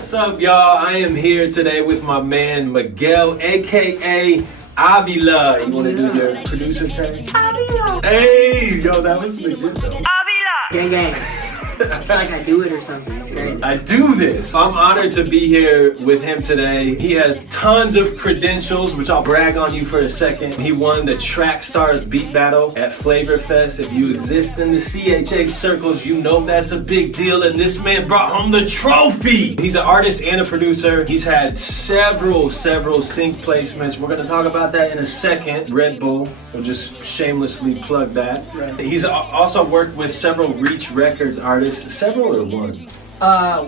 What's up, y'all? I am here today with my man Miguel, aka Avila. You want to do your producer tag? Avila. Hey, yo, that was legit though. Avila. Gang gang. It's like I do it or something. It's great. I do this. I'm honored to be here with him today. He has tons of credentials, which I'll brag on you for a second. He won the Track Stars Beat Battle at Flavor Fest. If you exist in the CHH circles, you know that's a big deal, and this man brought home the trophy. He's an artist and a producer. He's had several sync placements. We're gonna talk about that in a second. Redbull, we'll just shamelessly plug that. Right. He's also worked with several Reach Records artists. Several or one?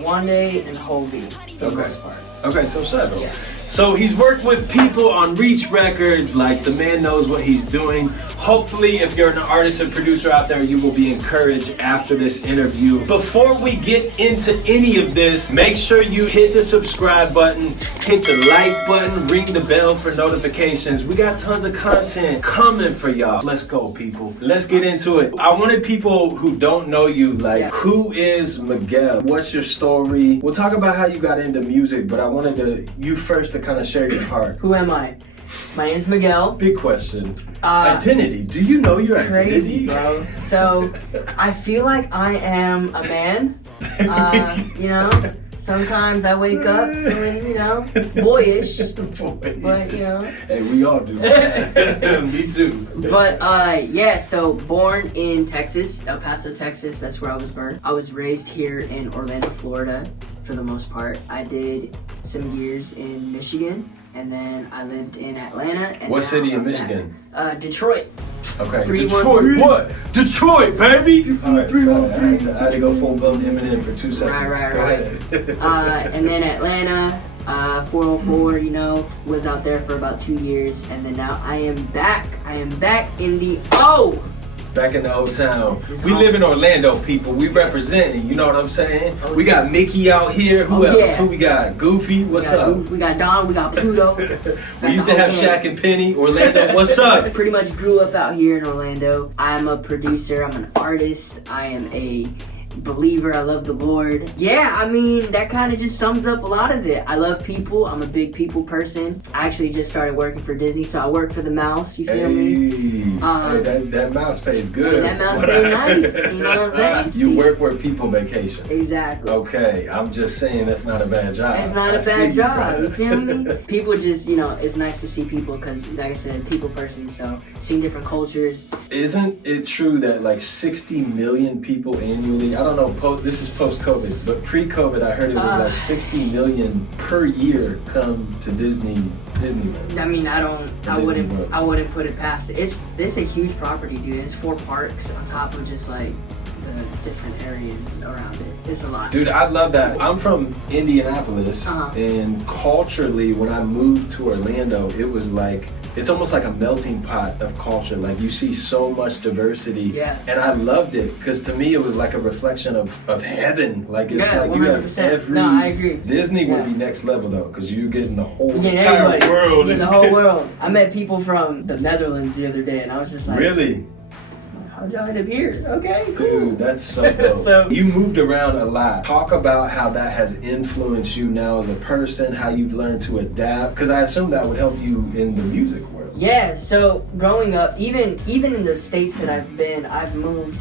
One Day and Hovey for the most part. Okay, so several. Yeah. So he's worked with people on Reach Records, like the man knows what he's doing. Hopefully, if you're an artist or producer out there, you will be encouraged after this interview. Before we get into any of this, make sure you hit the subscribe button, hit the like button, ring the bell for notifications. We got tons of content coming for y'all. Let's go, people. Let's get into it. I wanted people who don't know you, who is Miguel? What's your story? We'll talk about how you got into music, but I wanted you first to kind of share your heart. Who am I? My name's Miguel. Big question. Identity. Do you know your crazy, identity? Bro. So, I feel like I am a man. You know, sometimes I wake up feeling, you know, boyish. But, you know. Hey, we all do. Me too. But, yeah, so born in Texas, El Paso, Texas. That's where I was born. I was raised here in Orlando, Florida, for the most part. I did some years in Michigan. And then I lived in Atlanta. And what city in Michigan? Detroit. Okay. Detroit. What? Detroit, baby. Right, so I had to go full blown Eminem for 2 seconds. Right. And then Atlanta, 404. You know, was out there for about 2 years, and then now I am back. I am back in the Back in the old town. We live in Orlando, people. We representing, you know what I'm saying? We got Mickey out here. Who else? Yeah. Who we got? Goofy, what's up? We got Don, we got Pluto. We used to have Shaq and Penny. Orlando, what's up? Pretty much grew up out here in Orlando. I'm a producer, I'm an artist, I am a believer, I love the Lord. Yeah, I mean, that kind of just sums up a lot of it. I love people, I'm a big people person. I actually just started working for Disney, so I work for the mouse, you feel me? That mouse pays good. That mouse pays nice, you know what I'm saying? You work where people vacation. Exactly. Okay, I'm just saying that's not a bad job. It's not a bad job, you feel me? People just, you know, it's nice to see people because, like I said, people person, so seeing different cultures. Isn't it true that like 60 million people annually, I don't know, this is post-COVID, but pre-COVID I heard it was like 60 million per year come to Disneyland. I mean, I wouldn't put it past it. It's a huge property, dude. It's 4 parks on top of just like the different areas around it. It's a lot. Dude, I love that. I'm from Indianapolis, and culturally, when I moved to Orlando, it was like, it's almost like a melting pot of culture. Like you see so much diversity. Yeah. And I loved it because to me it was like a reflection of heaven. Like it's like 100%. you have every. No, I agree. Disney would be next level though, because you're getting the whole entire world. The whole world. I met people from the Netherlands the other day, and I was just like, really? How'd y'all end up here? Okay, cool. Dude, that's so dope. So, you moved around a lot. Talk about how that has influenced you now as a person, how you've learned to adapt, because I assume that would help you in the music world. Yeah, so growing up, even in the states that I've been, I've moved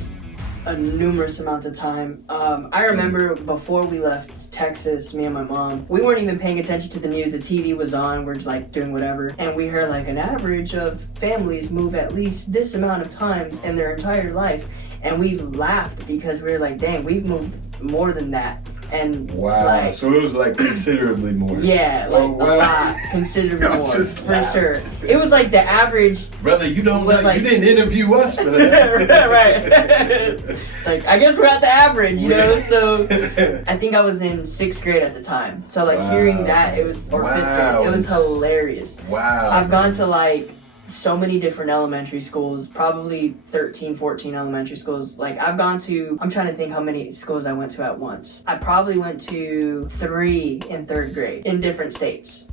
a numerous amount of time. I remember before we left Texas, me and my mom, we weren't even paying attention to the news. The TV was on, we're just like doing whatever. And we heard like an average of families move at least this amount of times in their entire life. And we laughed because we were like, dang, we've moved more than that. And wow, like, so it was like considerably more. Yeah, like a lot, considerably more, for sure. It was like the average. Brother, you don't like you didn't interview us for that. Right. It's like, I guess we're at the average, you know? So I think I was in 6th grade at the time. So like hearing that, it was, or 5th grade, it was hilarious. Wow. I've gone to like so many different elementary schools, probably 13, 14 elementary schools. Like I'm trying to think how many schools I went to at once. I probably went to 3 in 3rd grade in different states.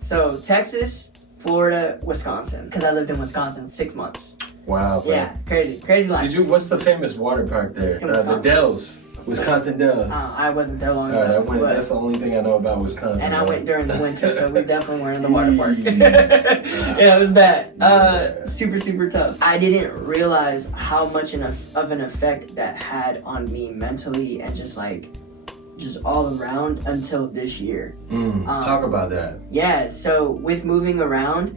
So Texas, Florida, Wisconsin, because I lived in Wisconsin 6 months. Wow. Yeah, crazy life. What's the famous water park there? The Dells. Wisconsin does. I wasn't there long All right, enough. that's the only thing I know about Wisconsin. And I right? went during the winter, so we definitely weren't in the water park. Yeah, it was bad. Super, super tough. I didn't realize how much of an effect that had on me mentally and just all around until this year. Talk about that. Yeah, so with moving around,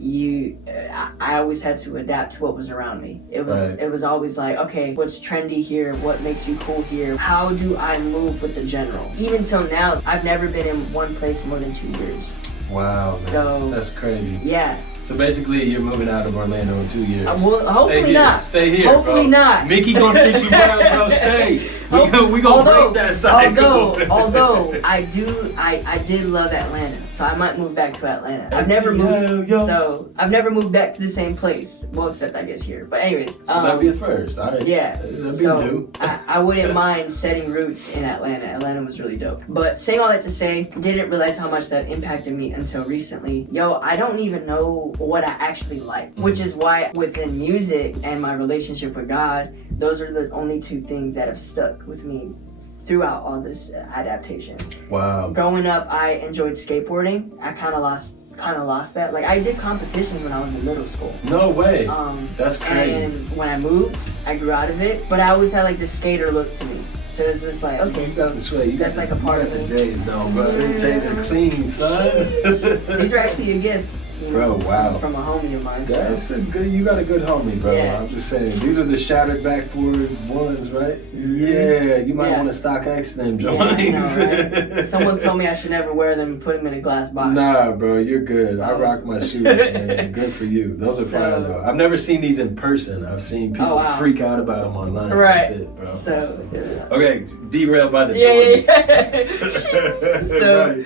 I always had to adapt to what was around me. It was always like, okay, what's trendy here? What makes you cool here? How do I move with the general? Even till now, I've never been in one place more than 2 years. Wow, man. So that's crazy. Yeah. So basically, you're moving out of Orlando in 2 years. Well, hopefully not. Stay here, hopefully bro. not. Mickey gonna treat you well, bro. Stay. We gonna break that cycle. Although I did love Atlanta, so I might move back to Atlanta. I've never moved back to the same place. Well, except I guess here. But anyways, so that'd be the first. All right. Yeah. That'd be new. I wouldn't mind setting roots in Atlanta. Atlanta was really dope. But saying all that to say, didn't realize how much that impacted me until recently. I don't even know what I actually like, which is why within music and my relationship with God, those are the only two things that have stuck with me throughout all this adaptation. Wow. Growing up, I enjoyed skateboarding. I kind of lost that. Like, I did competitions when I was in middle school. No way. That's crazy. And when I moved, I grew out of it, but I always had like this skater look to me. So it's just like, okay, so that's like a part of the it. J's, no, bro. Them J's are clean, son. These are actually a gift. Bro, wow. From a homie of mine. That's a good, you got a good homie, bro. Yeah. I'm just saying. These are the shattered backboard ones, right? Yeah, you might want to stock X them, Johnny. Yeah, I know, right? Someone told me I should never wear them and put them in a glass box. Nah, bro, you're good. I rock my shoes, man. Good for you. Those are fire, though. I've never seen these in person. I've seen people freak out about them online. Right. That's it, bro. So, yeah. Okay, derailed by the Jordans. So,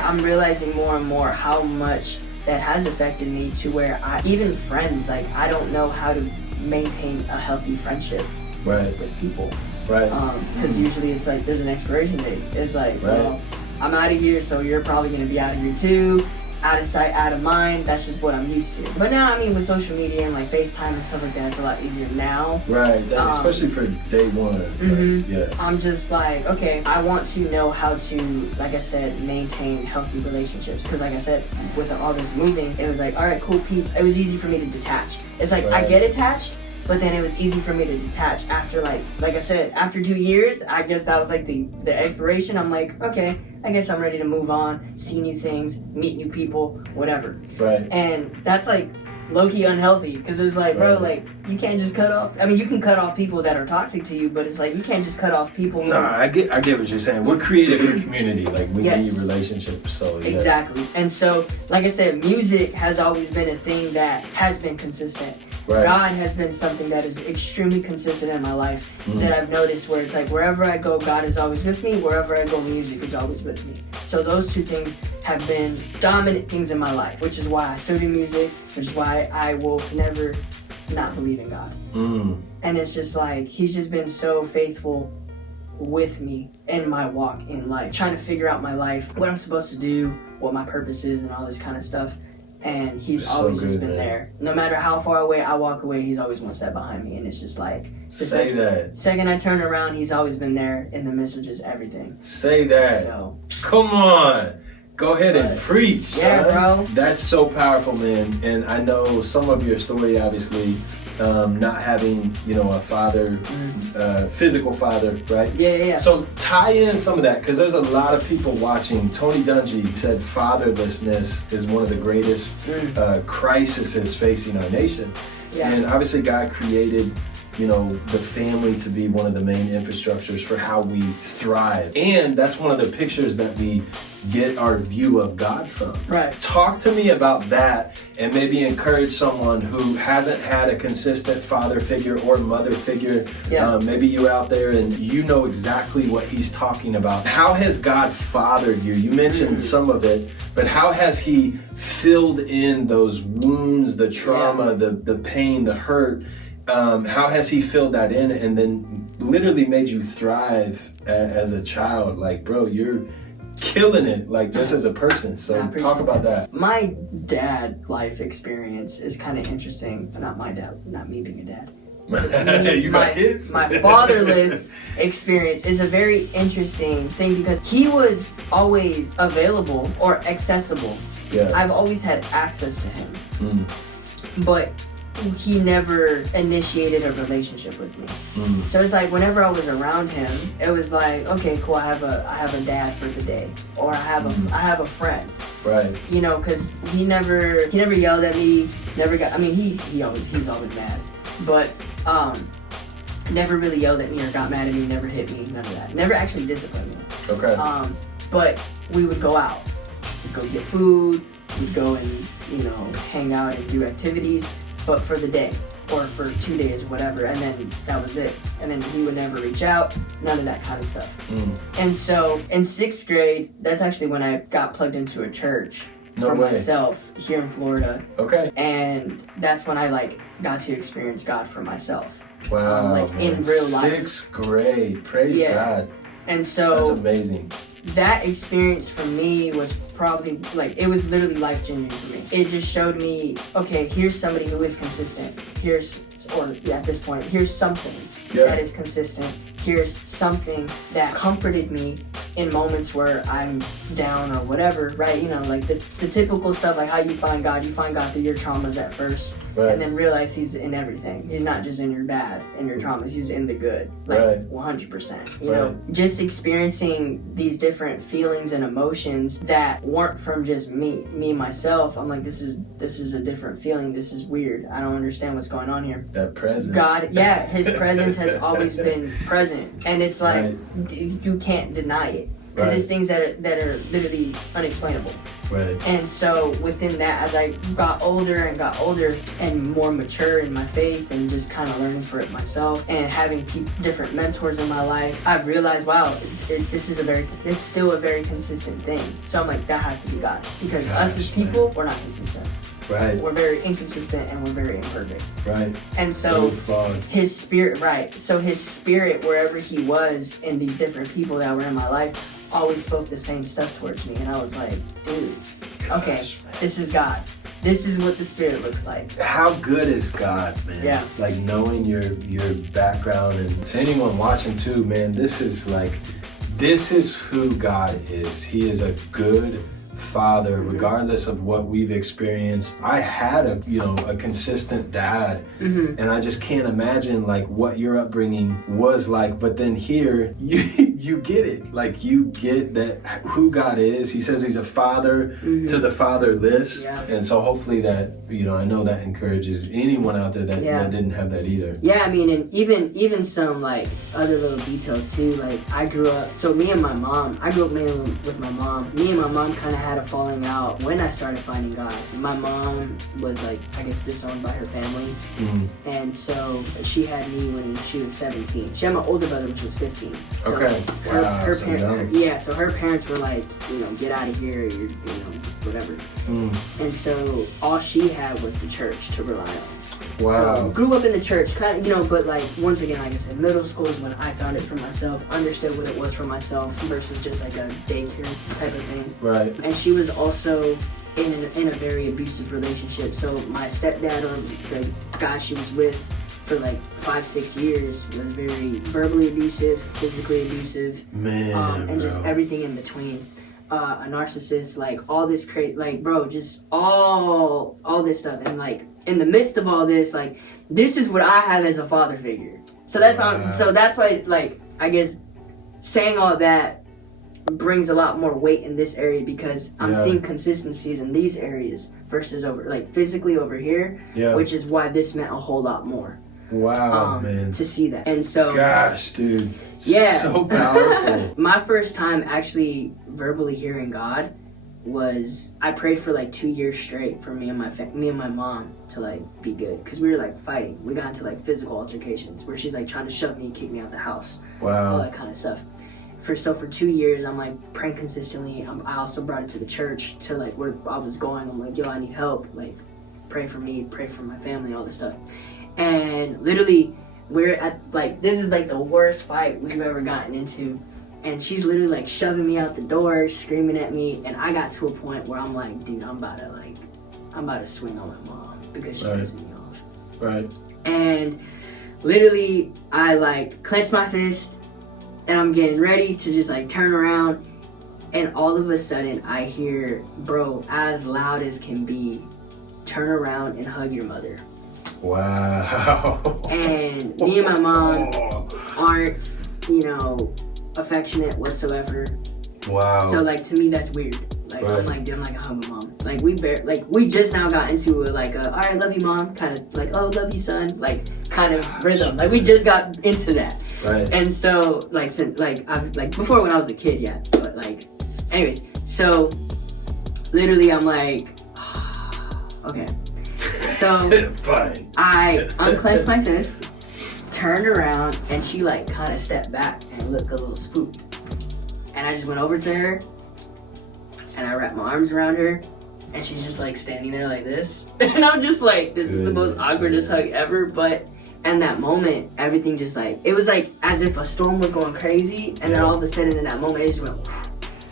I'm realizing more and more how much that has affected me to where even friends, like, I don't know how to maintain a healthy friendship with people. Right. Because usually it's like there's an expiration date. It's like, well, I'm out of here, so you're probably going to be out of here too. Out of sight, out of mind. That's just what I'm used to. But now, I mean, with social media and like FaceTime and stuff like that, it's a lot easier now. Right, especially for day ones. Yeah. I'm just like, okay, I want to know how to, like I said, maintain healthy relationships. Because like I said, with all this moving, it was like, all right, cool, peace. It was easy for me to detach. It's like, I get attached, but then it was easy for me to detach after like I said, after 2 years, I guess that was like the expiration. I'm like, okay, I guess I'm ready to move on, see new things, meet new people, whatever. Right. And that's like low-key unhealthy, because it's like, bro, like, you can't just cut off. I mean, you can cut off people that are toxic to you, but it's like you can't just cut off people. No, I get what you're saying. We're created for community, like we need relationships. So yeah. Exactly. And so, like I said, music has always been a thing that has been consistent. Right. God has been something that is extremely consistent in my life that I've noticed, where it's like wherever I go, God is always with me. Wherever I go, music is always with me. So those two things have been dominant things in my life, which is why I still do music, which is why I will never not believe in God. And it's just like, he's just been so faithful with me in my walk in life, trying to figure out my life, what I'm supposed to do, what my purpose is, and all this kind of stuff. And he's always just been there. No matter how far away I walk away, he's always one step behind me. And it's just like, second I turn around, he's always been there in the midst of just everything. Say that. So, come on. Go ahead and preach, son. Yeah, bro. That's so powerful, man. And I know some of your story, obviously, not having, a father, physical father, right? Yeah. So tie in some of that, because there's a lot of people watching. Tony Dungy said fatherlessness is one of the greatest crises facing our nation. Yeah. And obviously God created the family to be one of the main infrastructures for how we thrive. And that's one of the pictures that we get our view of God from. Right. Talk to me about that, and maybe encourage someone who hasn't had a consistent father figure or mother figure. Yeah. Maybe you're out there and you know exactly what he's talking about. How has God fathered you? You mentioned some of it, but how has he filled in those wounds, the trauma, the pain, the hurt? How has he filled that in and then literally made you thrive as a child? Like, bro, you're killing it, like, just as a person. So talk about that. My dad life experience is kind of interesting. Not my dad, not me being a dad. You got kids? My fatherless experience is a very interesting thing because he was always available or accessible. Yeah. I've always had access to him. Mm. But he never initiated a relationship with me. Mm. So it's like whenever I was around him, it was like, okay, cool, I have a dad for the day, or I have a friend. Right. You know, because he never yelled at me. Never got. I mean, he was always mad, but never really yelled at me or got mad at me. Never hit me. None of that. Never actually disciplined me. Okay. But we would go out. We'd go get food. We'd go and hang out and do activities. But for the day, or for 2 days, or whatever, and then that was it. And then he would never reach out, none of that kind of stuff. Mm. And so in 6th grade, that's actually when I got plugged into a church for myself here in Florida. Okay. And that's when I got to experience God for myself. Wow. In real life. 6th grade, praise God. And so that's amazing. That experience for me was probably it was literally life changing for me. It just showed me, okay, here's somebody who is consistent. At this point, here's something that is consistent. Here's something that comforted me in moments where I'm down or whatever, right? The typical stuff, like how you find God through your traumas at first, right. And then realize he's in everything. He's not just in your bad and your traumas, he's in the good, 100%. You know, just experiencing these different feelings and emotions that weren't from just me myself. I'm like, this is a different feeling. This is weird. I don't understand what's going on here. That presence. God, his presence has always been present. And it's like, you can't deny it. Because it's things that are literally unexplainable. Right. And so within that, as I got older and more mature in my faith and just kind of learning for it myself and having different mentors in my life, I've realized, wow, it's still a very consistent thing. So I'm like, that has to be God. Because us as people, we're not consistent. Right. We're very inconsistent and we're very imperfect. Right. And so his spirit, so his spirit, wherever he was in these different people that were in my life, always spoke the same stuff towards me. And I was like, dude, okay, this is God. This is what the spirit looks like. How good is God, man? Yeah. Knowing your background, and to anyone watching too, man, this is who God is. He is a good Father, regardless of what we've experienced. I had a consistent dad, and I just can't imagine what your upbringing was like. But then here, you get it. You get that who God is. He says he's a father to the fatherless, and so hopefully that I know that encourages anyone out there that didn't have that either. Yeah, I mean, and even some other little details too. I grew up. So me and my mom. I grew up mainly with my mom. Me and my mom kind of had a falling out when I started finding God. My mom was disowned by her family, and so she had me when she was 17. She had my older brother, which was 15. So okay. So her parents were get out of here, you're whatever. And so all she had was the church to rely on. Wow. So grew up in the church, kind of, but once again, like I said, middle school is when I found it for myself, understood what it was for myself versus just a daycare type of thing. Right. And she was also in a very abusive relationship. So my stepdad, or the guy she was with for 5-6 years, was very verbally abusive, physically abusive, and just everything in between. A narcissist, all this just all this stuff, and in the midst of all this, this is what I have as a father figure. So that's why I guess saying all that brings a lot more weight in this area, because I'm seeing consistencies in these areas versus over physically over here, which is why this meant a whole lot more. Wow, man. To see that. And so, gosh, dude. Yeah. So powerful. My first time actually verbally hearing God was, I prayed for 2 years straight for me and my mom to be good, because we were fighting. We got into physical altercations where she's trying to shove me and kick me out the house. Wow. All that kind of stuff. For 2 years, I'm praying consistently. I also brought it to the church to where I was going. I'm yo, I need help. Pray for me, pray for my family, all this stuff. And literally, we're at this is the worst fight we've ever gotten into, and she's literally shoving me out the door, screaming at me, and I got to a point where I'm dude, I'm about to swing on my mom because she's pissing me off. Right. And literally, I like clenched my fist and I'm getting ready to just like turn around, and all of a sudden I hear, bro, as loud as can be, turn around and hug your mother. Wow. And me and my mom aren't, affectionate whatsoever. Wow. So like, to me that's weird. Like, right. I'm like, hug my mom. Like, we just now got into all right, love you, mom, kind of like, oh, love you, son, like, kind of rhythm. Like, we just got into that. Right. And so, like, since, like, I've, like, before when I was a kid, yeah. But, like, anyways, so, literally, I'm like, okay. So, fine. I unclenched my fist, turned around, and she, like, kind of stepped back and looked a little spooked. And I just went over to her, and I wrapped my arms around her, and she's just like standing there like this. And I'm just like, this is the most awkwardest hug ever. But in that moment, everything just like, it was like as if a storm was going crazy, and then all of a sudden in that moment, it just went,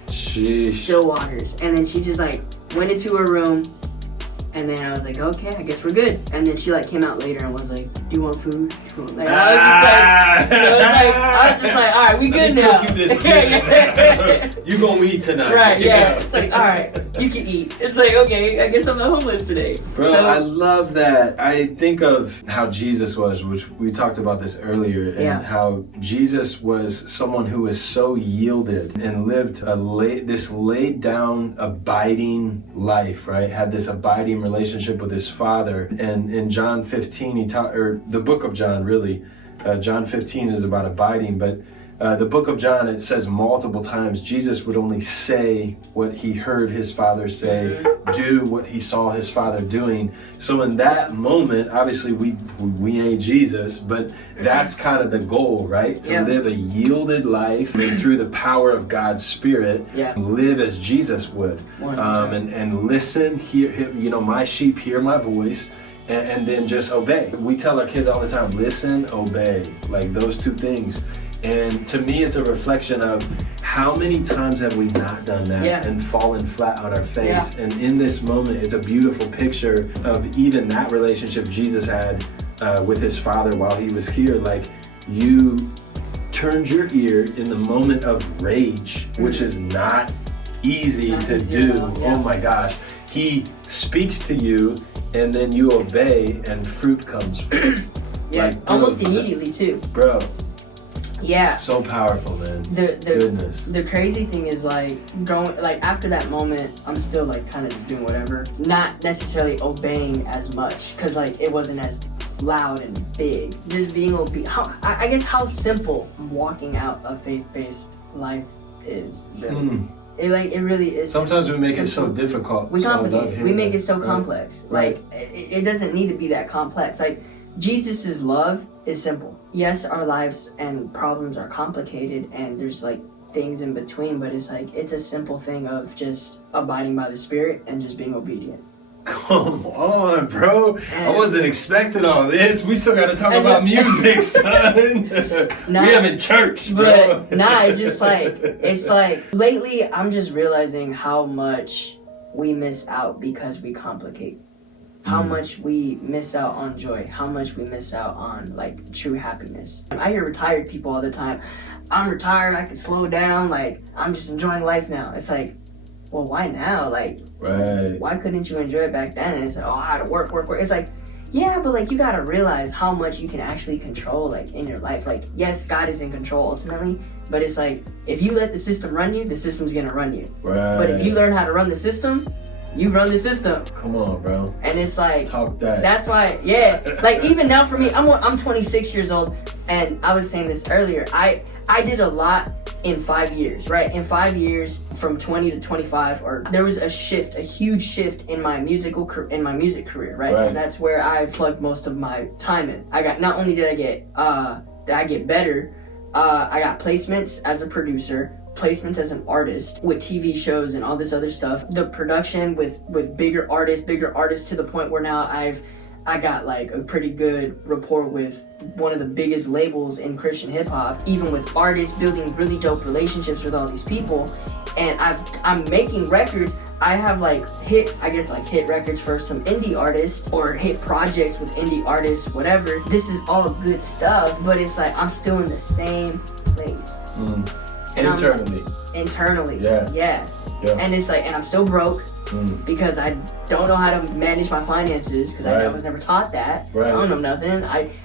sheesh. Still waters. And then she just like went into her room, and then I was like, okay, I guess we're good. And then she like came out later and was like, do you want food? Like, I was just like, all right, we good now. Cook you this you gonna eat tonight. Right, yeah. It's like, all right, you can eat. It's like, okay, I guess I'm not homeless today. Bro, so, I love that. I think of how Jesus was, which we talked about this earlier, and how Jesus was someone who was so yielded and lived this laid down, abiding life, right? Had this abiding relationship with his Father. And in John 15, or the book of John, really, John 15 is about abiding, but the book of John, it says multiple times Jesus would only say what he heard his Father say, do what he saw his Father doing. So in that moment, obviously we ain't Jesus, but that's kind of the goal, right? To live a yielded life and through the power of God's Spirit, live as Jesus would, and listen, hear, my sheep hear my voice. And then just obey. We tell our kids all the time, listen, obey, like those two things. And to me, it's a reflection of how many times have we not done that and fallen flat on our face. And in this moment, it's a beautiful picture of even that relationship Jesus had with his Father while he was here. Like, you turned your ear in the moment of rage, which is not easy to do. Oh my gosh. He speaks to you, and then you obey, and fruit comes forth. Almost immediately too. Bro. Yeah. So powerful, man. Goodness. The crazy thing is after that moment, I'm still like kind of just doing whatever. Not necessarily obeying as much, because like it wasn't as loud and big. Just being obedient. I guess how simple walking out a faith-based life is, really. It really is. Sometimes we make it so difficult. We complicate it. We make it so complex. Like, it doesn't need to be that complex. Like, Jesus' love is simple. Yes, our lives and problems are complicated, and there's like things in between, but it's like, it's a simple thing of just abiding by the Spirit and just being obedient. Come on, bro. I wasn't expecting all this. We still got to talk about music, son. We having church, bro. But it's like lately I'm just realizing how much we miss out because we complicate. How much we miss out on joy. How much we miss out on like true happiness. I hear retired people all the time. I'm retired. I can slow down. Like, I'm just enjoying life now. It's like, well, why now? Like, why couldn't you enjoy it back then? And it's like, oh, I had to work. It's like, yeah, but like, you gotta realize how much you can actually control, like, in your life. Like, yes, God is in control ultimately, but it's like, if you let the system run you, the system's gonna run you. But if you learn how to run the system, you run the system. Come on, bro. And it's like, talk that. That's why, like, even now for me, I'm 26 years old, and I was saying this earlier, I did a lot in 5 years, right? In 5 years, from 20 to 25, there was a huge shift in my music career, right? Because that's where I plugged most of my time in. Not only did I get better, I got placements as a producer, placements as an artist with TV shows and all this other stuff. The production with bigger artists to the point where now I got like a pretty good rapport with one of the biggest labels in Christian hip hop, even with artists, building really dope relationships with all these people. and I'm making records. I have like hit records for some indie artists or hit projects with indie artists, whatever. This is all good stuff, but it's like I'm still in the same place. Internally. Yeah. And it's like, and I'm still broke because I don't know how to manage my finances because I was never taught that. I don't know nothing.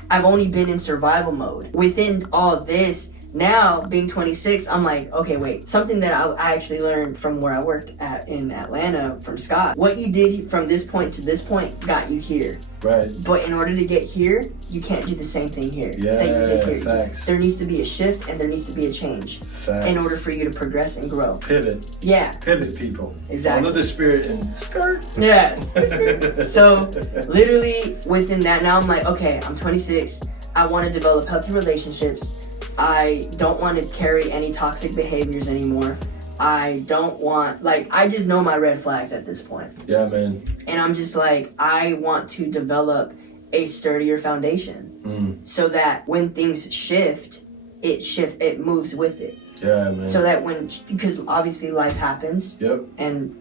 I've only been in survival mode. Within all this, now being 26, I'm like, okay, wait. Something that I actually learned from where I worked at in Atlanta from Scott. What you did from this point to this point got you here. Right. But in order to get here, you can't do the same thing here. Yeah, that you did here. facts. There needs to be a shift and there needs to be a change. Facts. In order for you to progress and grow. Pivot. Yeah. Pivot, people. Exactly. Follow the spirit and skirt. Yeah. So literally within that, now I'm like, okay, I'm 26. I want to develop healthy relationships. I don't want to carry any toxic behaviors anymore. I don't want, I just know my red flags at this point. Yeah, man. And I'm just like, I want to develop a sturdier foundation so that when things shift, it moves with it. Yeah, man. So that because obviously life happens. Yep. And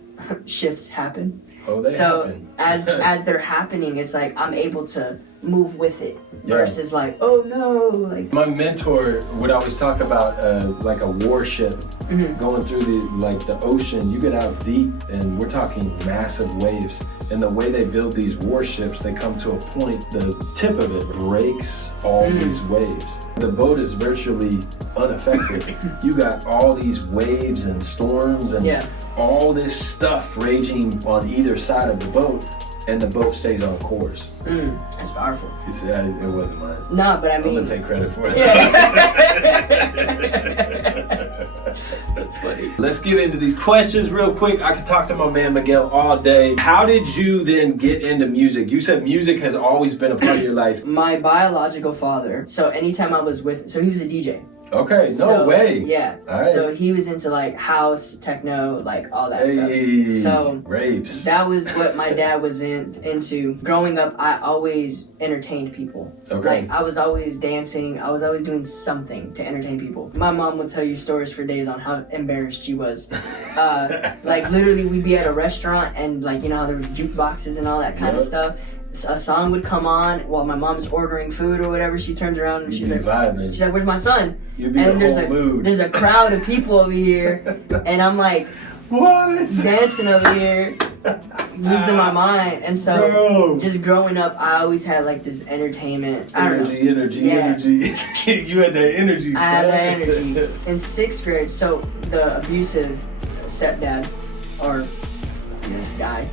shifts happen. Oh, they happen. as they're happening, it's like I'm able to move with it versus like, oh no, like. My mentor would always talk about like a warship going through the ocean. You get out deep, and we're talking massive waves. And the way they build these warships, they come to a point, the tip of it breaks all these waves. The boat is virtually unaffected. You got all these waves and storms and all this stuff raging on either side of the boat, and the boat stays on course. That's powerful. It wasn't mine. No, but I mean, I'm gonna take credit for it. That's funny. Let's get into these questions real quick. I could talk to my man Miguel all day. How did you then get into music? You said music has always been a part of your life. My biological father. So anytime I was so he was a DJ. Okay, no way. Yeah. All right. So he was into like house, techno, like all that stuff. So rapes. That was what my dad was into. Growing up, I always entertained people. Okay. Like I was always dancing. I was always doing something to entertain people. My mom would tell you stories for days on how embarrassed she was. Like literally, we'd be at a restaurant and like you know how there was jukeboxes and all that kind of stuff. A song would come on while my mom's ordering food or whatever. She turns around and she's like, "Where's my son?" You'd be and there's a crowd of people over here, and I'm like, what? Dancing over here, losing my mind. And so, just growing up, I always had like this entertainment. Energy. You had that energy. I had that energy. In 6th grade, so the abusive stepdad, or this guy,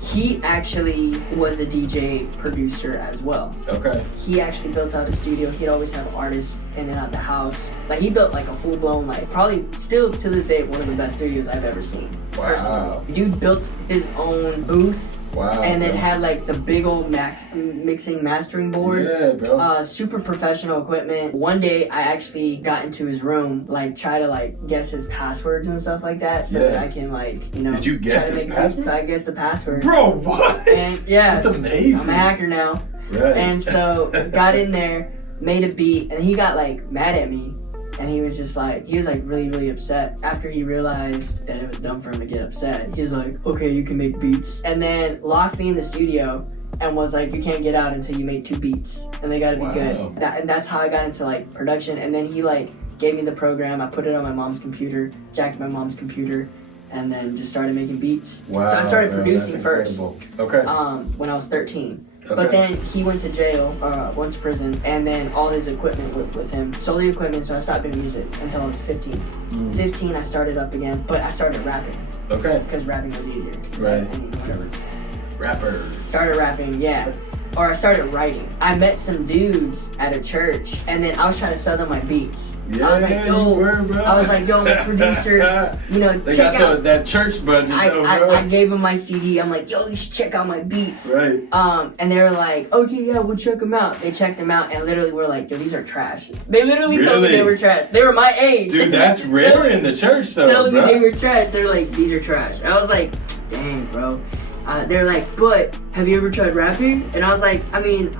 he actually was a DJ producer as well. Okay. He actually built out a studio. He'd always have artists in and out the house. Like he built like a full-blown, like probably still to this day one of the best studios I've ever seen. Wow. Personally. Dude built his own booth. Wow. And then had like the big old mixing mastering board. Yeah, bro. Super professional equipment. One day I actually got into his room, like try to like guess his passwords and stuff like that, so that I can like you know. Did you guess his passwords? So I guessed the password. Bro, what? And yeah, that's amazing. I'm a hacker now. Right. And so got in there, made a beat, and he got like mad at me. And he was like really, really upset. After he realized that it was dumb for him to get upset, he was like, okay, you can make beats. And then locked me in the studio and was like, you can't get out until you make 2 beats. And they gotta be good. And that's how I got into like production. And then he like gave me the program. I put it on my mom's computer, jacked my mom's computer, and then just started making beats. Wow, so I started producing first. Okay. When I was 13. Okay. But then he went to jail, went to prison, and then all his equipment went with him. Solely equipment, so I stopped doing music until I was 15. 15, I started up again, but I started rapping. Okay. Because rapping was easier. Right. Whatever. Rapper. Started rapping, yeah. Or I started writing. I met some dudes at a church, and then I was trying to sell them my beats. Yeah, I was like, yo, I'm a producer. You know, they check got out that church budget. I gave them my CD. I'm like, yo, you should check out my beats. Right. And they were like, okay, yeah, we'll check them out. They checked them out, and literally were like, yo, these are trash. They literally told me they were trash. They were my age. Dude, that's rare in the church, though. Telling me they were trash. They're like, these are trash. I was like, dang, bro. They're like, but have you ever tried rapping? And I was like, I mean,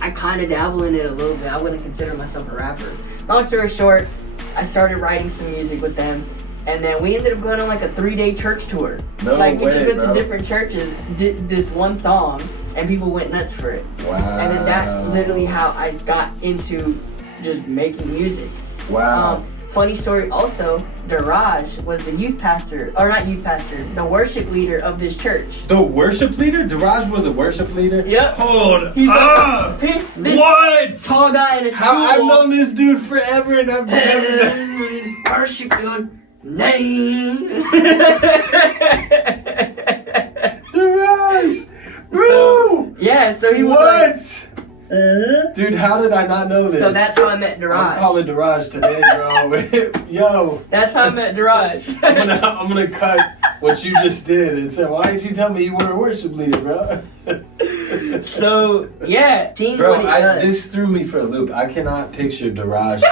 I kind of dabble in it a little bit. I wouldn't consider myself a rapper. Long story short, I started writing some music with them. And then we ended up going on like a 3-day church tour. No like we way, just went bro. to different churches, did this one song, and people went nuts for it. Wow. And then that's literally how I got into just making music. Wow. Funny story also, Daraj was the youth pastor, or not youth pastor, the worship leader of this church. The worship leader? Daraj was a worship leader? Yep. Hold He's up! this What? tall guy in a school. How I've known this dude forever and I've never worship your name. Daraj! Bro! So he was What? Dude, how did I not know this? So that's how I met Daraj. I'm calling Daraj today, bro. Yo. That's how I met Daraj. I'm gonna cut what you just did and say, why didn't you tell me you were a worship leader, bro? So, yeah. Seeing Bro, what he does. this threw me for a loop. I cannot picture Daraj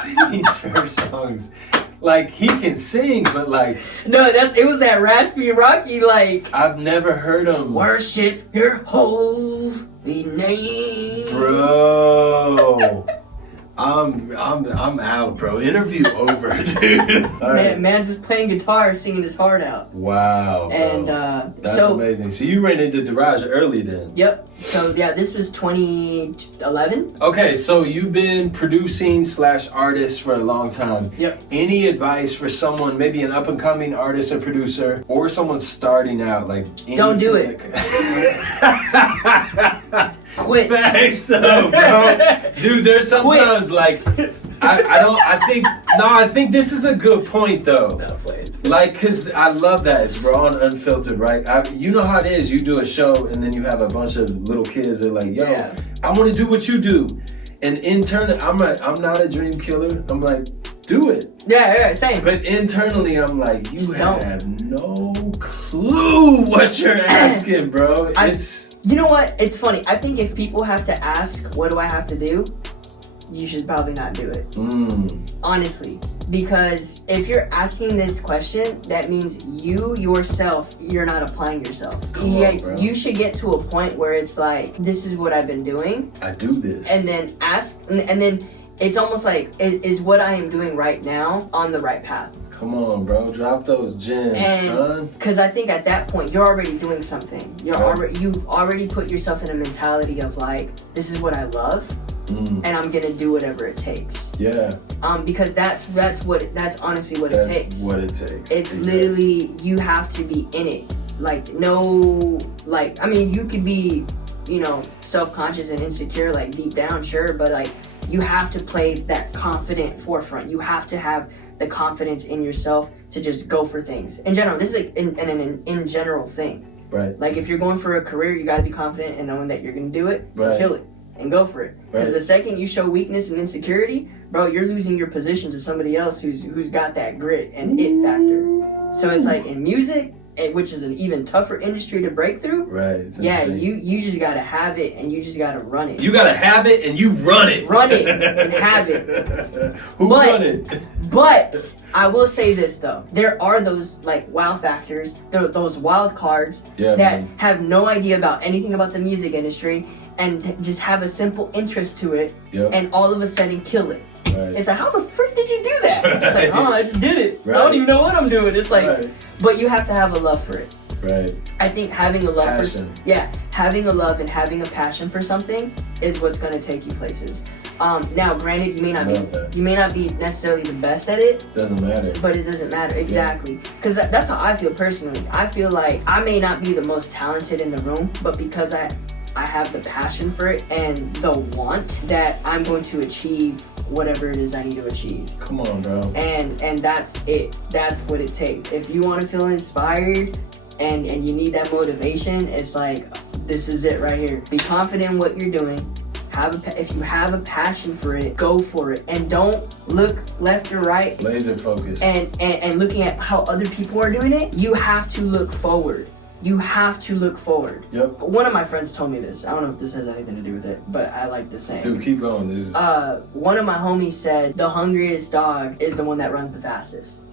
singing church songs. Like, he can sing, but like... No, it was that raspy, rocky, like... I've never heard him. Worship your holy name. Bro. I'm out, bro. Interview over, dude. All right. Man's was playing guitar, singing his heart out. Wow, bro. And that's amazing. So you ran into Daraj early then? Yep. So yeah, this was 2011. Okay, so you've been producing / artist for a long time. Yep. Any advice for someone, maybe an up and coming artist or producer, or someone starting out? Like, don't do it. Quit. Thanks though, bro. Dude, there's sometimes like I think this is a good point though. No, play it. Like, cause I love that it's raw and unfiltered, right? You know how it is. You do a show and then you have a bunch of little kids that are like, yo, Yeah. I want to do what you do. And internally, I'm not a dream killer. I'm like, do it. Yeah, same. But internally, I'm like, you Just don't. have no clue what you're asking, bro. You know what? It's funny. I think if people have to ask, what do I have to do? You should probably not do it. Honestly. Because if you're asking this question, that means you yourself, you're not applying yourself. Come on, bro. You should get to a point where it's like, this is what I've been doing. I do this. And then ask, and then it's almost like, is what I am doing right now on the right path? Come on, bro. Drop those gems, son. Because I think at that point, you're already doing something. You've already put yourself in a mentality of like, this is what I love. And I'm gonna do whatever it takes. Yeah. Because that's honestly what it takes. What it takes. It's literally, you have to be in it. Like, I mean, you could be, self-conscious and insecure, like deep down, sure, but like, you have to play that confident forefront. You have to have the confidence in yourself to just go for things. In general, this is like in general thing. Right. Like, if you're going for a career, you gotta be confident in knowing that you're gonna do it, Right. kill it. And go for it. Because the second you show weakness and insecurity, bro, you're losing your position to somebody else who's got that grit and it factor. So it's like in music, which is an even tougher industry to break through. Right. It's yeah, insane. you just gotta have it and you just gotta run it. You gotta have it and you run it. Run it and have it. Who run it? But I will say this though, there are those like wow factors, those wild cards that have no idea about anything about the music industry and just have a simple interest to it, and all of a sudden kill it. Right. It's like, how the frick did you do that? Right. It's like, I just did it. Right. I don't even know what I'm doing. It's like, but you have to have a love for it. Right. I think having a love having a love and having a passion for something is what's going to take you places. Now, granted, you may not be necessarily the best at it. Doesn't matter. But it doesn't matter, exactly. Because that's how I feel personally. I feel like I may not be the most talented in the room, but because I have the passion for it and the want that I'm going to achieve whatever it is I need to achieve. Come on, bro. And that's it. That's what it takes. If you want to feel inspired and you need that motivation, it's like, this is it right here. Be confident in what you're doing. If you have a passion for it, go for it. And don't look left or right. Laser focus. And looking at how other people are doing it, you have to look forward. You have to look forward. Yep. One of my friends told me this. I don't know if this has anything to do with it, but I like the saying. Dude, keep going. This is... One of my homies said, the hungriest dog is the one that runs the fastest.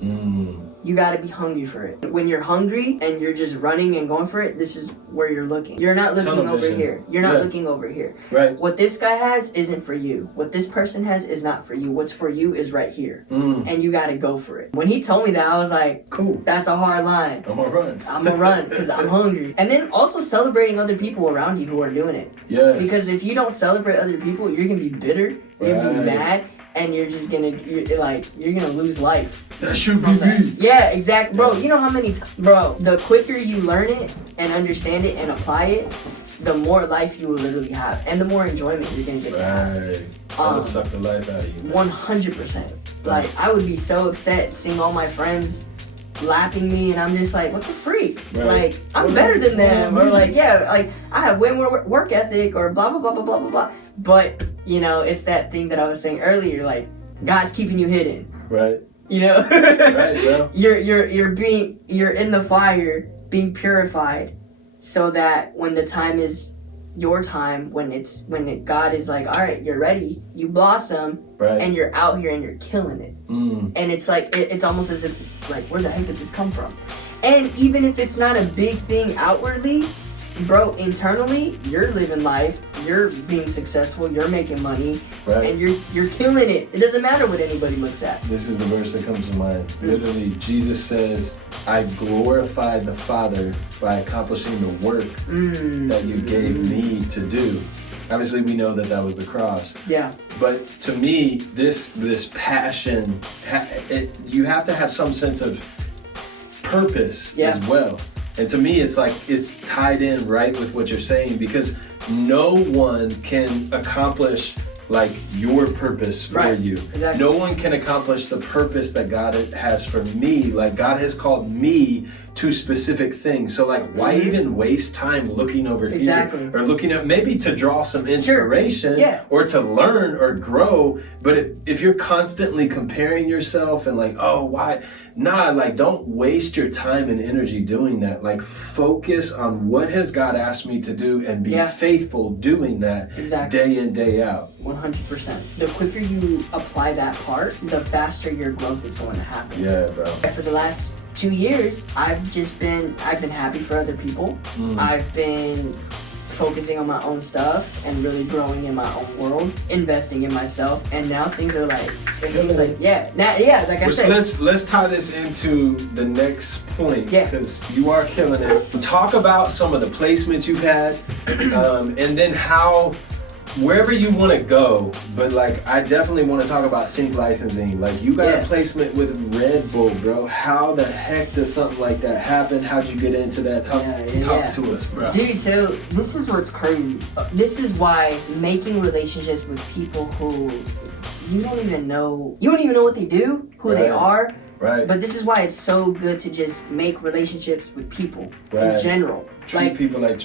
You gotta be hungry for it. When you're hungry and you're just running and going for it, this is where you're looking. You're not looking over here. You're not looking over here. Right. What this guy has isn't for you. What this person has is not for you. What's for you is right here. And you gotta go for it. When he told me that, I was like, cool, that's a hard line. I'm gonna run. I'm gonna run because I'm hungry. And then also celebrating other people around you who are doing it. Yes. Because if you don't celebrate other people, you're gonna be bitter. You're gonna be mad. And you're just gonna, you're gonna lose life. That should be me. Yeah, exactly. Bro, you know how many times, bro, the quicker you learn it and understand it and apply it, the more life you will literally have. And the more enjoyment you're gonna get to have. That'll suck the life out of you, man. 100%. Like, I would be so upset seeing all my friends lapping me and I'm just like, what the freak? Right. Like, I'm better than them. Or like, yeah, like, I have way more work ethic or blah, blah, blah, blah, blah, blah, blah. But, you know, it's that thing that I was saying earlier, like, God's keeping you hidden. Right. You know? Right, bro. You're in the fire, being purified, so that when the time is your time, when God is like, all right, you're ready, you blossom, right. And you're out here and you're killing it. And it's like, it's almost as if, like, where the heck did this come from? And even if it's not a big thing outwardly, bro, internally, you're living life, you're being successful, you're making money, right. And you're killing it. It doesn't matter what anybody looks at. This is the verse that comes to mind. Literally, Jesus says, I glorified the Father by accomplishing the work that you gave me to do. Obviously, we know that was the cross. Yeah. But to me, this passion, you have to have some sense of purpose as well. And to me, it's like, it's tied in right with what you're saying, because no one can accomplish like your purpose for you. Exactly. No one can accomplish the purpose that God has for me. Like, God has called me to specific things. So like, why even waste time looking over here or looking at, maybe to draw some inspiration or to learn or grow. But if you're constantly comparing yourself and like, oh, why? Nah, like, don't waste your time and energy doing that. Like, focus on what has God asked me to do and be faithful doing that day in, day out. 100%. The quicker you apply that part, the faster your growth is going to happen. Yeah, bro. For the last 2 years, I've been happy for other people. I've been focusing on my own stuff and really growing in my own world, investing in myself, and now things are like, it seems like, like I said. Let's tie this into the next point, because you are killing it. Talk about some of the placements you've had, and then how, wherever you want to go, but like, I definitely want to talk about sync licensing. Like, you got a placement with Redbull, bro. How the heck does something like that happen? How'd you get into that? Talk to us, bro. Dude, so this is what's crazy. This is why making relationships with people who you don't even know what they do, who they are. Right. But this is why it's so good to just make relationships with people in general. Treat people like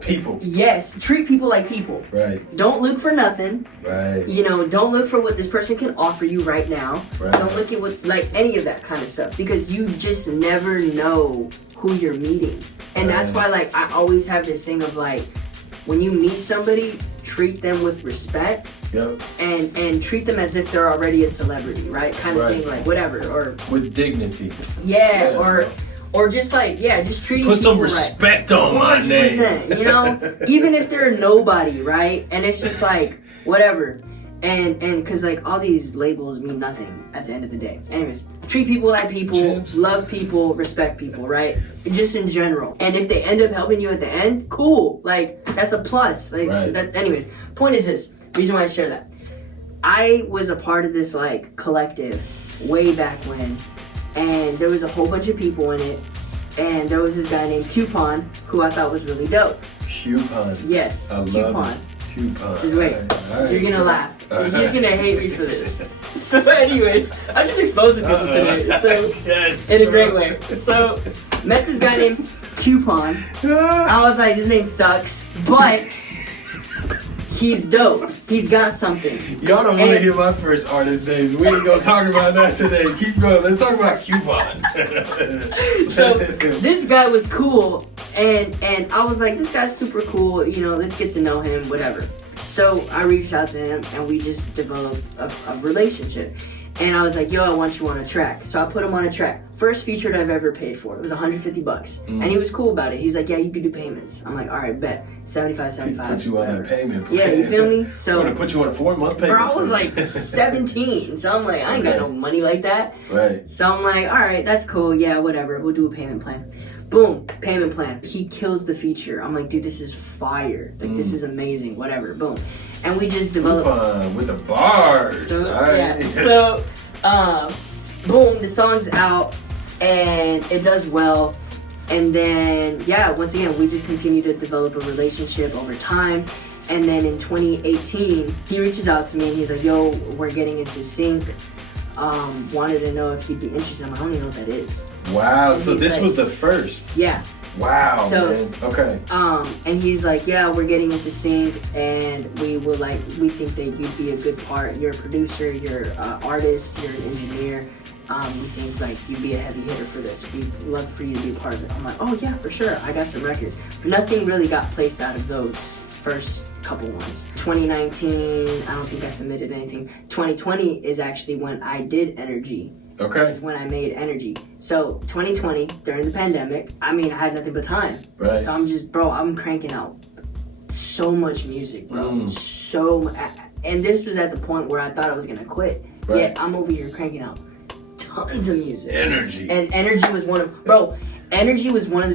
people. Yes, treat people like people. Right. Don't look for nothing. Right. You know, don't look for what this person can offer you right now. Right. Don't look at what, like, any of that kind of stuff, because you just never know who you're meeting. And that's why, like, I always have this thing of like, when you meet somebody, treat them with respect. Yep. And treat them as if they're already a celebrity, right? Kind of thing, like whatever, or with dignity. Yeah, or just like, just treating put people some respect on my name. You know, even if they're nobody, right? And it's just like whatever, and because like all these labels mean nothing at the end of the day. Anyways, treat people like people, love people, respect people, right? Just in general. And if they end up helping you at the end, cool. Like, that's a plus. Like that. Anyways, point is this. Reason why I share that. I was a part of this like collective way back when, and there was a whole bunch of people in it, and there was this guy named Coupon who I thought was really dope. Coupon. Yes. I love it. Coupon. Just wait. All right. You're gonna laugh. You're gonna hate me for this. So anyways, I'm just exposing people today. So in a great way. So met this guy named Coupon. I was like, his name sucks, but he's dope. He's got something. Y'all don't want to hear my first artist names. We ain't gonna talk about that today. Keep going. Let's talk about Coupon. So this guy was cool And I was like, this guy's super cool, you know, let's get to know him, whatever. So I reached out to him and we just developed a relationship. And I was like, yo, I want you on a track. So I put him on a track. First featured I've ever paid for. It was $150. And he was cool about it. He's like, yeah, you can do payments. I'm like, all right, bet. 75. Put you on that payment plan. Yeah, you feel me? So I'm gonna put you on a 4-month payment. Bro, I was like 17. So I'm like, I ain't got no money like that. Right. So I'm like, all right, that's cool. Yeah, whatever. We'll do a payment plan. Boom, payment plan. He kills the feature. I'm like, dude, this is fire. Like, this is amazing. Whatever. Boom. And we just developed with the bars. So, all right. Yeah. So, boom, the song's out and it does well. And then, yeah, once again, we just continue to develop a relationship over time. And then in 2018, he reaches out to me and he's like, yo, we're getting into sync. Wanted to know if you'd be interested. I'm like, I don't even know what that is. Wow, and so this like, was the first. Yeah. Wow, so, man. Okay. And he's like, yeah, we're getting into sync and we think that you'd be a good part. You're a producer, you're an artist, you're an engineer. We think like you'd be a heavy hitter for this. We'd love for you to be a part of it. I'm like, oh yeah, for sure. I got some records. But nothing really got placed out of those first couple ones. 2019, I don't think I submitted anything. 2020 is actually when I did Energy. Okay. Is when I made Energy. So 2020, during the pandemic, I mean, I had nothing but time. Right. So I'm cranking out so much music, bro. And this was at the point where I thought I was gonna quit. Right. Yet I'm over here cranking out tons of music. Energy. And Energy was one of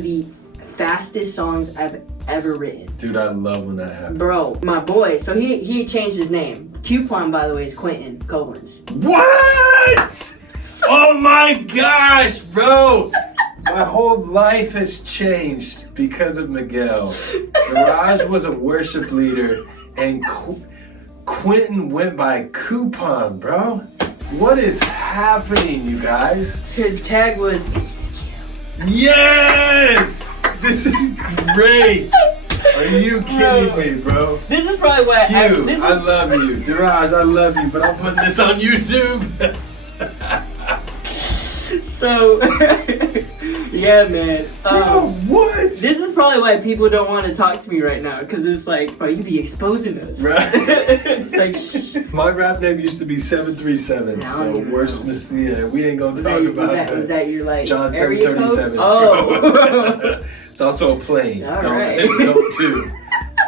the fastest songs I've ever written. Dude, I love when that happens. Bro, my boy, so he changed his name. Coupon, by the way, is Quentin Koblenz. What? Oh my gosh, bro! My whole life has changed because of Miguel. Daraj was a worship leader, and Quentin went by Coupon, bro. What is happening, you guys? His tag was, it's the Q. Yes! This is great! Are you kidding me, bro? This is probably why I love you. Daraj, I love you, but I'm putting this on YouTube. So, yeah, man. Bro, what? This is probably why people don't want to talk to me right now, because it's like, bro, you be exposing us. Right. It's like, shh. My rap name used to be 737, so worst mistake. We ain't gonna talk about that. Was that your like John area 737? code? Oh. It's also a plane. All don't right.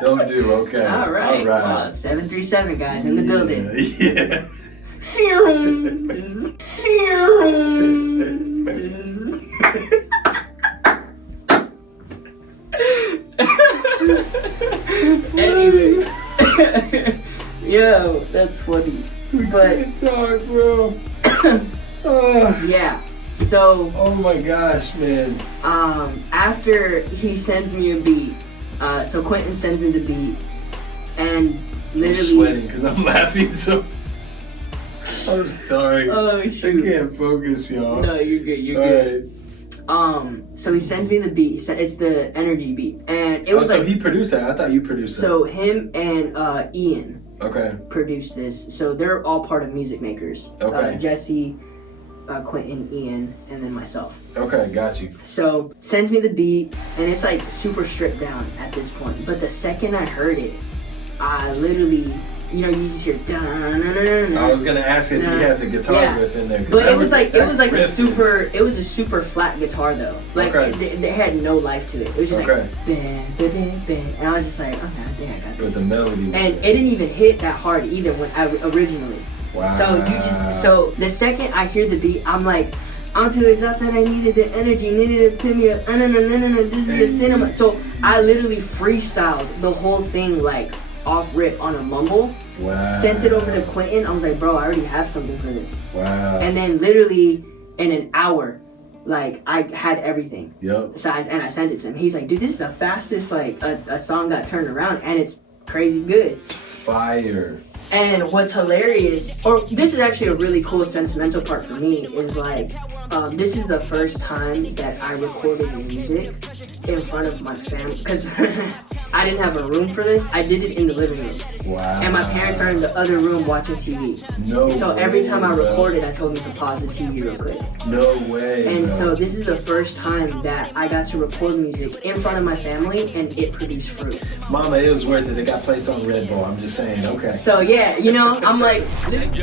Don't do. Okay. All right. Wow, 737 guys in the building. Yeah. Anyways, yo, that's funny. But talk, bro. Yeah. So. Oh my gosh, man. After he sends me a beat, so Quentin sends me the beat, and literally. I'm sweating because I'm laughing so. I'm sorry. Oh shoot. I can't focus, y'all. No, you're good. You're good. Right. So he sends me the beat. It's the Energy beat, and it was so like. he produced that. I thought you produced that. So him and Ian. Okay. Produced this. So they're all part of Music Makers. Okay. Jesse, Quentin, Ian, and then myself. Okay, got you. So sends me the beat, and it's like super stripped down at this point. But the second I heard it, I literally. You know, you just hear dun. I was gonna ask if he had the guitar riff in there, but it was like a super flat guitar though. Like it had no life to it. It was just like bang, bang, bang, bang, and I was just like, okay, I think I got this. With the melody, and it didn't even hit that hard either when I originally. Wow. So the second I hear the beat, I'm like, until it's outside, I needed the energy, needed to put me up. No, this is the cinema. So I literally freestyled the whole thing like. Off rip on a mumble. Wow. Sent it over to Quentin. I was like, bro, I already have something for this. Wow. And then literally in an hour, like I had everything. Yep. And I sent it to him. He's like, dude, this is the fastest like a song got turned around, and it's crazy good. It's fire. And what's hilarious, or this is actually a really cool sentimental part for me, is like, this is the first time that I recorded music in front of my family, because I didn't have a room for this. I did it in the living room. Wow. And my parents are in the other room watching TV. No So way, every time I bro. recorded, I told them to pause the TV real quick. No way. And bro. so this is the first time that I got to record music in front of my family, and it produced fruit. Mama, it was worth it. It got placed on Redbull. I'm just saying. Okay. So yeah, you know, I'm like, Been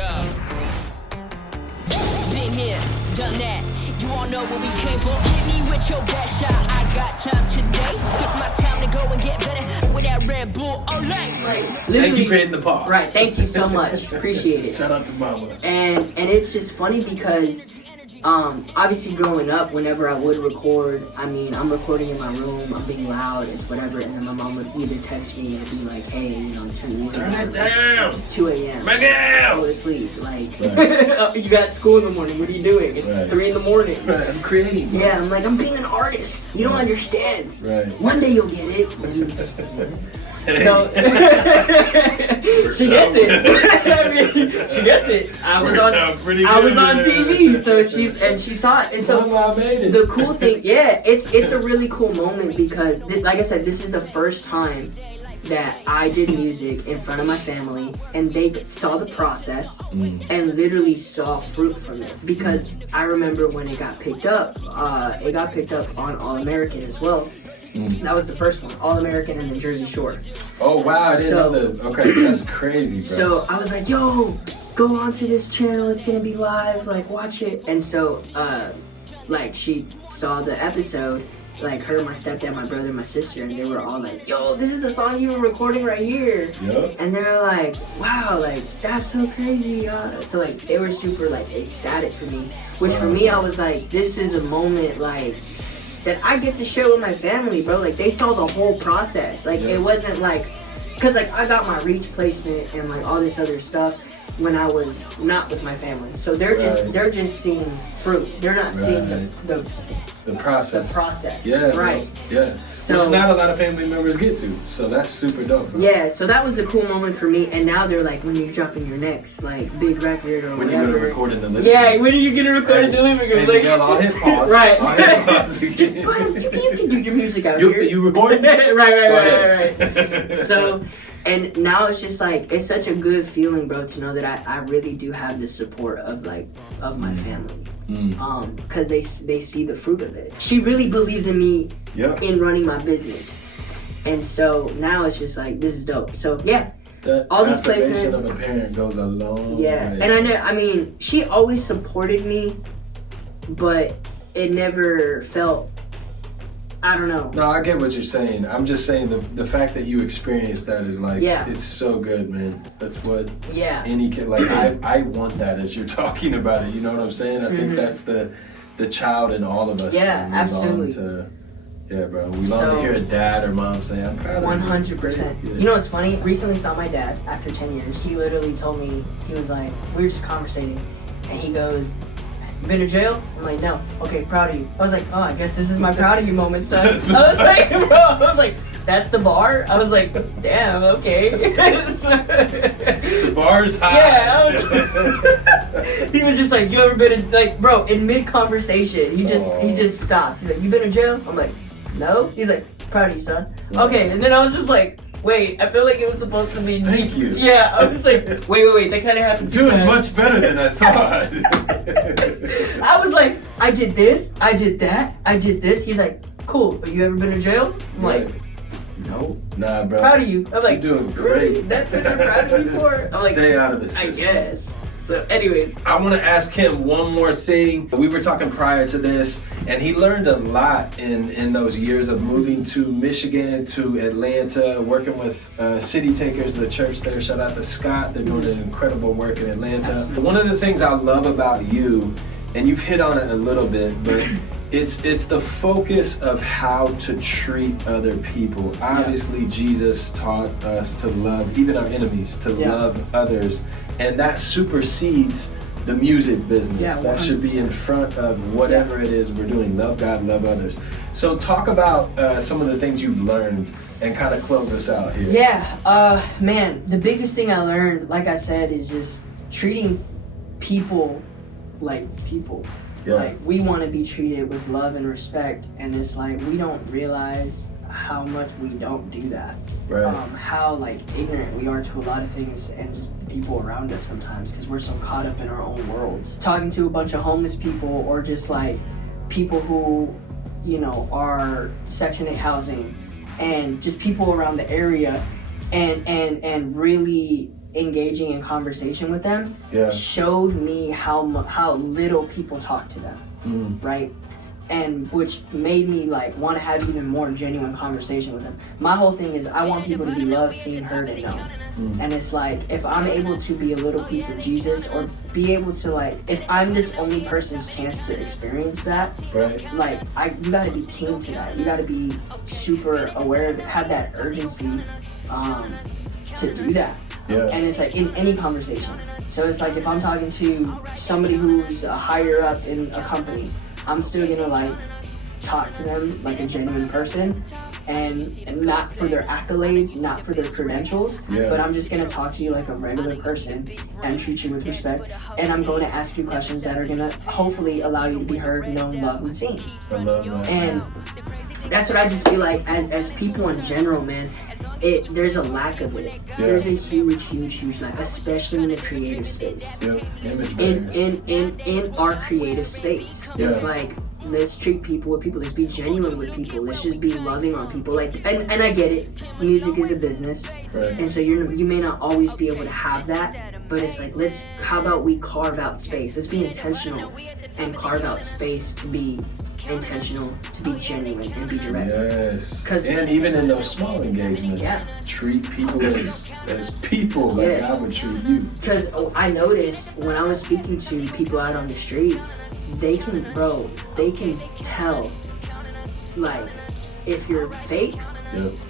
here, done that. You all know where we came from. Hit me with your best shot. I got time today. Get my time to go and get better with that Red Bull. Olay. Thank literally. you for hitting the pause. Right, thank you so much. Appreciate it. Shout out to Mama. And it's just funny because obviously growing up, whenever I would record, I mean, I'm recording in my room, I'm being loud, it's whatever, and then my mom would either text me and be like, hey, you know, Turn it down. it's 2 a.m. Miguel. Go to sleep. Like, Right. you got school in the morning, what are you doing? It's Right. 3 in the morning. Right, I'm creating. bro. Yeah, I'm like, I'm being an artist. You don't understand. Right. One day you'll get it. So she gets it. I mean, she gets it. I was on TV, so she saw it. And so Mama, I made it. the cool thing, yeah, it's a really cool moment because, like I said, this is the first time that I did music in front of my family, and they saw the process and literally saw fruit from it. Because I remember when it got picked up on All American as well. That was the first one, All American and the Jersey Shore. Oh wow, I didn't know that. Okay, that's crazy, bro. So I was like, yo, go onto this channel, it's gonna be live, like watch it. And so like she saw the episode, like her, my stepdad, my brother, my sister, and they were all like, yo, this is the song you were recording right here. Yep. And they were like, wow, like that's so crazy. So like they were super like ecstatic for me, which for me, I was like, this is a moment like that I get to share with my family, bro. Like they saw the whole process. Like it wasn't like, cause like I got my reach placement and like all this other stuff when I was not with my family. So they're just seeing fruit. They're not seeing the process. The process. Yeah. Right. Bro. Yeah. So, which not a lot of family members get to. So that's super dope, bro. Yeah, so that was a cool moment for me. And now they're like, when are you dropping your next like big record or When whatever? you're gonna record in the living Yeah, room. when are you gonna record in the living room? Hey, Like, Miguel, I'll hit pause. Right. I'll hit pause. just you can do your music out You, here. you recording? right. So, and now it's just like, it's such a good feeling, bro, to know that I really do have the support of my family. Because they see the fruit of it. She really believes in me in running my business. And so now it's just like, this is dope. So yeah, all these placements. Of a parent goes a long way. And I mean, she always supported me, but it never felt, I don't know. No, I get what you're saying. I'm just saying the fact that you experienced that is like, it's so good, man. That's what any kid, like, I want that as you're talking about it. You know what I'm saying? I think that's the child in all of us. Yeah, absolutely. Bro. We long to hear a dad or mom say, I'm proud of you. 100%. You know what's funny? Recently saw my dad after 10 years. He literally told me, he was like, we were just conversating, and he goes, you been to jail? I'm like, no. Okay, proud of you. I was like, oh, I guess this is my proud of you moment, son. I was like, bro, I was like, that's the bar? I was like, damn, okay. The bar's high. Yeah, he was just like, you ever been in, like, bro, in mid-conversation, he just stops. He's like, you been in jail? I'm like, no. He's like, proud of you, son. Okay, and then I was just like, wait, I feel like it was supposed to be Thank you. Yeah, I was like, wait, that kind of happened too Doing fast. much better than I thought. I was like, I did this, I did that, I did this. He's like, cool, but you ever been to jail? I'm like, no. Nah, bro. Proud of you. I'm like, you're doing great. Really? That's what you're proud of me for? I'm like, Stay out of the system. I guess. So, anyways. I want to ask him one more thing. We were talking prior to this, and he learned a lot in those years of moving to Michigan, to Atlanta, working with City Takers, the church there. Shout out to Scott. They're doing an incredible work in Atlanta. Absolutely. One of the things I love about you, and you've hit on it a little bit, but it's the focus of how to treat other people. Obviously, Jesus taught us to love even our enemies, to love others, and that supersedes the music business. Yeah, that should be in front of whatever it is we're doing. Love God, love others. So talk about some of the things you've learned and kind of close us out here. Yeah, man, the biggest thing I learned, like I said, is just treating people like people. Yeah. Like, we want to be treated with love and respect, and it's like we don't realize how much we don't do that. Right. How like ignorant we are to a lot of things and just the people around us sometimes because we're so caught up in our own worlds. Talking to a bunch of homeless people or just like people who, you know, are Section 8 housing and just people around the area and really engaging in conversation with them showed me how little people talk to them, right? And which made me like want to have even more genuine conversation with them. My whole thing is I want people to be loved, seen, heard, and known. And it's like if I'm able to be a little piece of Jesus or be able to like if I'm this only person's chance to experience that, right? Like you gotta be keen to that. You gotta be super aware of it, have that urgency to do that. Yeah. And it's like in any conversation. So it's like if I'm talking to somebody who's higher up in a company, I'm still gonna like talk to them like a genuine person and not for their accolades, not for their credentials, but I'm just gonna talk to you like a regular person and treat you with respect. And I'm going to ask you questions that are gonna hopefully allow you to be heard, known, loved, and seen. I love that. And that's what I just feel like as people in general, man. There's a lack of it. Yeah. There's a huge lack, especially in the creative space. Yep. In our creative space, it's like let's treat people with people. Let's be genuine with people. Let's just be loving on people. Like, and I get it. Music is a business, right. And so you may not always be able to have that. But it's like how about we carve out space? Let's be intentional and carve out space to be intentional, to be genuine and be direct. Yes. And even in those small engagements, treat people as people like I would treat you. Because I noticed when I was speaking to people out on the streets, they can tell like if you're fake,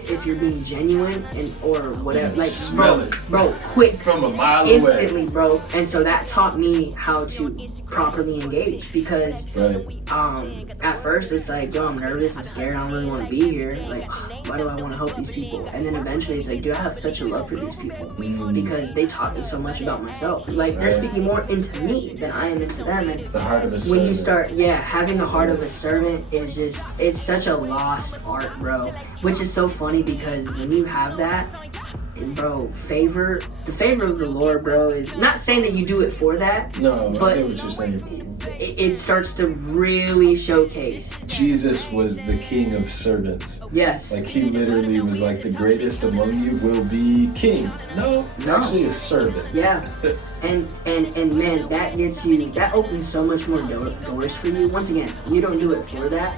if you're being genuine or whatever, like smell it, bro, quick from a mile instantly, away, bro. And so that taught me how to properly engage because at first it's like, yo, I'm nervous, I'm scared, I don't really want to be here. Like, why do I want to help these people? And then eventually it's like, dude, I have such a love for these people because they taught me so much about myself. Like they're speaking more into me than I am into them. And the heart of a servant. When you start, having a heart of a servant is it's such a lost art, bro. Which is so funny because when you have that, bro, the favor of the Lord, bro, is not saying that you do it for that. No, but I get what you're saying. It starts to really showcase. Jesus was the king of servants. Yes. Like he literally was like the greatest among you will be king. No. Actually a servant. Yeah. and man, that opens so much more doors for you. Once again, you don't do it for that,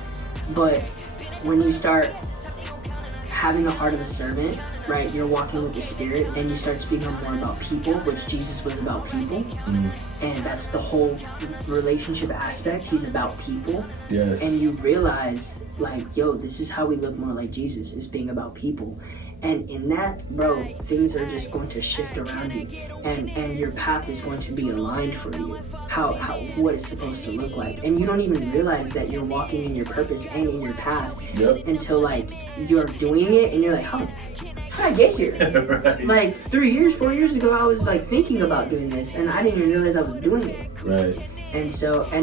but when you start having a heart of a servant, right? You're walking with the Spirit, and you start speaking more about people, which Jesus was about people, and that's the whole relationship aspect. He's about people, yes. And you realize, like, yo, this is how we look more like Jesus, is being about people. And in that, bro, things are just going to shift around you, and your path is going to be aligned for you. What it's supposed to look like, and you don't even realize that you're walking in your purpose and in your path until like you're doing it, and you're like, how did I get here? Right. Like 4 years ago, I was like thinking about doing this, and I didn't even realize I was doing it. Right. And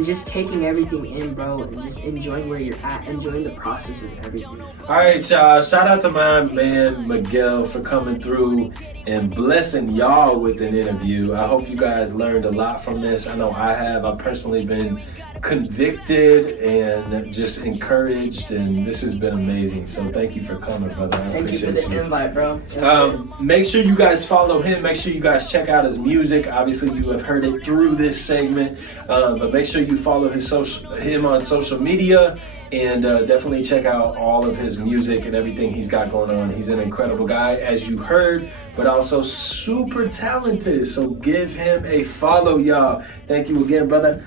just taking everything in, bro, and just enjoying where you're at, enjoying the process of everything. All right, y'all. Shout out to my man Miguel for coming through and blessing y'all with an interview. I hope you guys learned a lot from this. I know I have. I've personally been convicted and just encouraged, and this has been amazing. So thank you for coming, brother. I Thank you for the invite, bro. Make sure you guys follow him. Make sure you guys check out his music. Obviously, you have heard it through this segment, but make sure you follow him on social media. And definitely check out all of his music and everything he's got going on. He's an incredible guy, as you heard, but also super talented. So give him a follow, y'all. Thank you again, brother.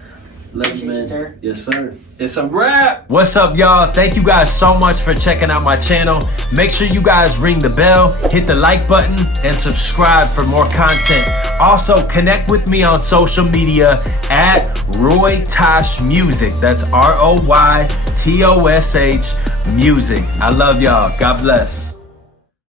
Love you, man. Sir. Yes, sir. It's a wrap. What's up, y'all? Thank you guys so much for checking out my channel. Make sure you guys ring the bell, hit the like button, and subscribe for more content. Also, connect with me on social media at Roy Tosh Music. That's ROYTOSH Music. I love y'all. God bless.